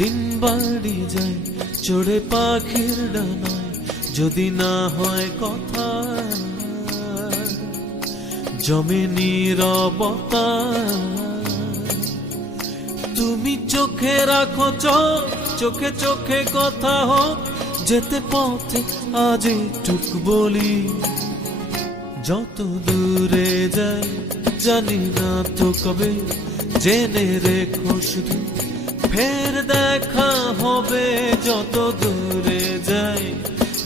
দিন বাড়ি যায় চড়ে পাখির ডানায়, যদি না হয় কথা জমে নীরবতা। তুমি চোখে রাখো চোখ, চোখে চোখে কথা হোক, যেতে পথে আজ টুক বলি। যত দূরে যাই জানি না তো কবে, জেনে রেখো শুধু ফের দেখা হবে। যত দূরে যাই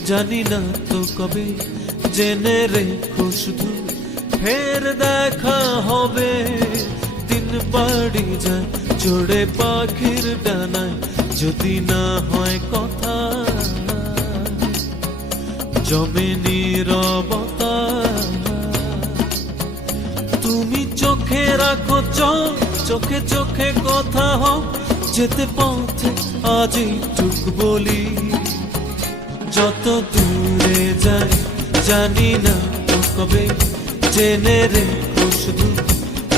জানি না তো কবে, জেনে রেখো শুধু ফের দেখা হবে। দিন বাড়ি যায় চড়ে পাখির ডানায়, যদি না হয় কথা জমে নীরবতা। তুমি চোখে রাখো চোখ, চোখে চোখে কথা হোক, যেতে পথে আজ টুক বলি। যত দূরে যাই জানি না তো কবে, জেনে রেখো শুধু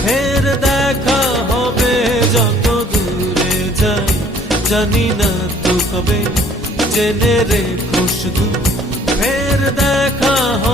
ফের দেখা হবে। যত দূরে যাই জানি না তো কবে, জেনে রেখো শুধু ফের দেখা হবে।